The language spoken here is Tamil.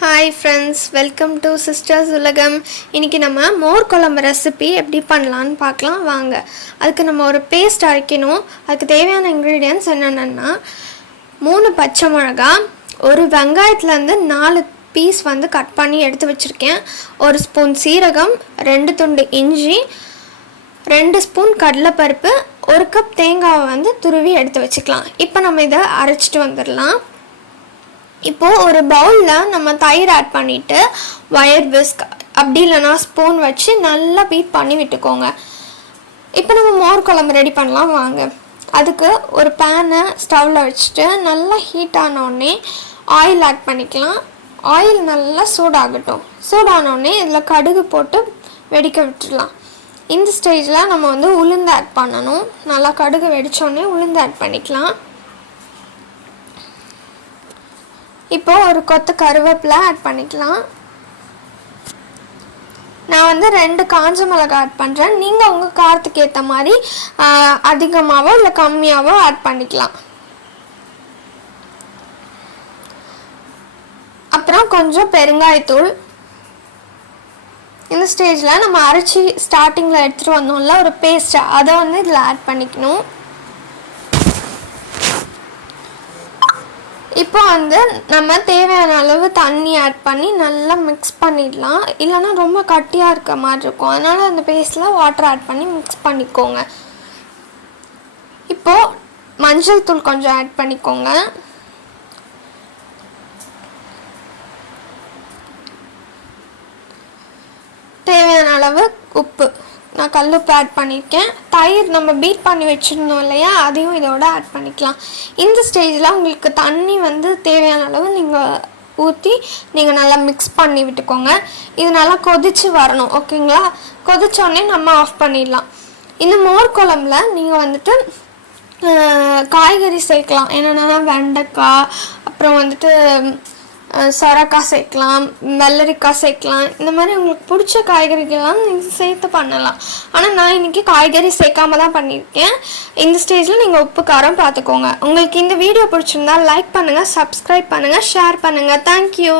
Hi friends, welcome to sisters உலகம். இன்றைக்கி நம்ம மோர் குழம்பு ரெசிபி எப்படி பண்ணலான்னு பார்க்கலாம் வாங்க. அதுக்கு நம்ம ஒரு பேஸ்ட் அரைக்கணும். அதுக்கு தேவையான இன்க்ரீடியன்ட்ஸ் என்னென்னா 3 பச்சை மிளகா, ஒரு வெங்காயத்துலேருந்து 4 பீஸ் கட் பண்ணி எடுத்து வச்சுருக்கேன், 1 ஸ்பூன் சீரகம், 2 துண்டு இஞ்சி, 2 ஸ்பூன் கடலைப்பருப்பு, 1 கப் தேங்காவை துருவி எடுத்து வச்சுக்கலாம். இப்போ நம்ம இதை அரைச்சிட்டு வந்துடலாம். இப்போது ஒரு பவுலில் நம்ம தயிர் ஆட் பண்ணிவிட்டு வயர் விஸ்க் அப்படி இல்லைனா ஸ்பூன் வச்சு நல்லா பீட் பண்ணி விட்டுக்கோங்க. இப்போ நம்ம மோர் குழம்பு ரெடி பண்ணலாம் வாங்க. அதுக்கு ஒரு பேனை ஸ்டவ்வில் வச்சுட்டு நல்லா ஹீட் ஆனோடனே ஆயில் ஆட் பண்ணிக்கலாம். ஆயில் நல்லா சூடாகட்டும். சூடானோடனே இதில் கடுகு போட்டு வெடிக்க விட்டுடலாம். இந்த ஸ்டேஜில் நம்ம உளுந்து ஆட் பண்ணணும். நல்லா கடுகு வெடித்தோடனே உளுந்து ஆட் பண்ணிக்கலாம். இப்போது ஒரு கொத்து கருவேப்பிலை ஆட் பண்ணிக்கலாம். நான் 2 காஞ்ச மிளகாய் ஆட் பண்ணுறேன். நீங்கள் உங்கள் காரத்துக்கு ஏற்ற மாதிரி அதிகமாகவோ இல்லை கம்மியாகவோ ஆட் பண்ணிக்கலாம். அப்புறம் கொஞ்சம் பெருங்காயத்தூள். இந்த ஸ்டேஜில் நம்ம அரைச்சி ஸ்டார்டிங்கில் எடுத்துகிட்டு வந்தோம்ல ஒரு பேஸ்ட்டை, அதை இதில் ஆட் பண்ணிக்கணும். இப்போ நம்ம தேவையான அளவு தண்ணி ஆட் பண்ணி நல்லா மிக்ஸ் பண்ணிடலாம். இல்லைன்னா ரொம்ப கட்டியாக இருக்க மாதிரி இருக்கும். அதனால் அந்த பேஸ்ட்டில் வாட்டர் ஆட் பண்ணி மிக்ஸ் பண்ணிக்கோங்க. இப்போது மஞ்சள் தூள் கொஞ்சம் ஆட் பண்ணிக்கோங்க. தேவையான அளவு உப்பு, நான் கல்லுப்பு ஆட் பண்ணியிருக்கேன். தயிர் நம்ம பீட் பண்ணி வச்சுருந்தோம் இல்லையா, அதையும் இதோட ஆட் பண்ணிக்கலாம். இந்த ஸ்டேஜில் உங்களுக்கு தண்ணி தேவையான அளவு நீங்கள் ஊற்றி நீங்கள் நல்லா மிக்ஸ் பண்ணி விட்டுக்கோங்க. இது நல்லா கொதித்து வரணும், ஓகேங்களா? கொதித்தோடனே நம்ம ஆஃப் பண்ணிடலாம். இந்த மோர் குழம்புல நீங்கள் காய்கறி சேர்க்கலாம். என்னென்னா வெண்டைக்காய், அப்புறம் சொரக்காய் சேர்க்கலாம், வெள்ளரிக்காய் சேர்க்கலாம். இந்த மாதிரி உங்களுக்கு பிடிச்ச காய்கறிகள்லாம் நீங்கள் சேர்த்து பண்ணலாம். ஆனால் நான் இன்றைக்கி காய்கறி சேர்க்காம தான் பண்ணியிருக்கேன். இந்த ஸ்டேஜில் நீங்கள் உப்பு காரம் பார்த்துக்கோங்க. உங்களுக்கு இந்த வீடியோ பிடிச்சிருந்தா லைக் பண்ணுங்கள், சப்ஸ்கிரைப் பண்ணுங்கள், ஷேர் பண்ணுங்கள். தேங்க்யூ.